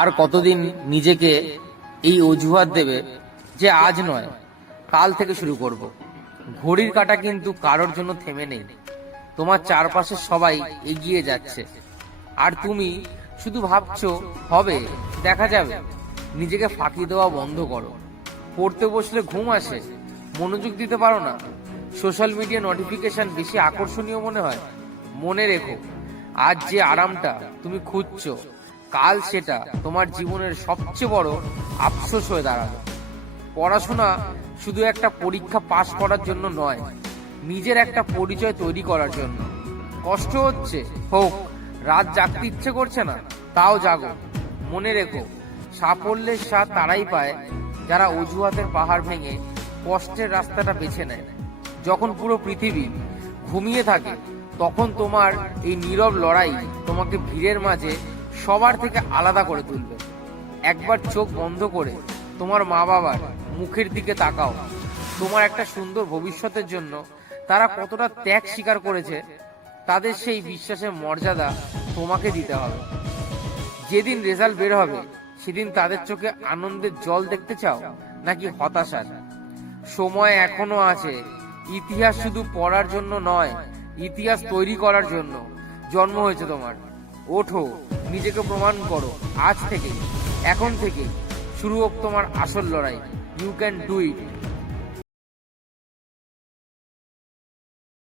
আর কতদিন নিজেকে এই অজুহাত দেবে যে আজ নয় কাল থেকে শুরু করব। ঘড়ির কাঁটা কিন্তু কারোর জন্য থেমে নেই। তোমার চারপাশে সবাই এগিয়ে যাচ্ছে আর তুমি শুধু ভাবছো হবে, দেখা যাবে। নিজেকে ফাঁকি দেওয়া বন্ধ করো। পড়তে বসলে ঘুম আসে, মনোযোগ দিতে পারো না। সোশ্যাল মিডিয়া নোটিফিকেশন বেশি আকর্ষণীয় মনে হয়। মনে রেখো, আজ যে আরামটা তুমি খুঁজছো, কাল সেটা তোমার জীবনের সবচেয়ে বড় আফসোস হয়ে দাঁড়াবে। পড়াশোনা শুধু একটা পরীক্ষা পাশ করার জন্য নয়, নিজের একটা পরিচয় তৈরি করার জন্য। কষ্ট হচ্ছে, হোক। রাত জাগতে ইচ্ছে করছে না, তাও জাগো। মনে রেখো, সাফল্যের স্বাদ তারাই পায় যারা অজুহাতের পাহাড় ভেঙে কষ্টের রাস্তাটা বেছে নেয়। যখন পুরো পৃথিবী ঘুমিয়ে থাকে, তখন তোমার এই নীরব লড়াই তোমাকে ভিড়ের মাঝে সবার থেকে আলাদা করে তুলবে। একবার চোখ বন্ধ করে তোমার মা বাবার মুখের দিকে তাকাও। তোমার একটা সুন্দর ভবিষ্যতের জন্য তারা কতটা ত্যাগ স্বীকার করেছে, তাদের সেই বিশ্বাসের মর্যাদা তোমাকে দিতে হবে। যেদিন রেজাল্ট বের হবে, সেদিন তাদের চোখে আনন্দের জল দেখতে চাও নাকি হতাশার? সময় এখনো আছে। ইতিহাস শুধু পড়ার জন্য নয়, ইতিহাস তৈরি করার জন্য জন্ম হয়েছে তোমার। ওঠো, নিজেকে প্রমাণ করো। আজ থেকে, এখন থেকে শুরু হোক তোমার আসল লড়াই। You can do it.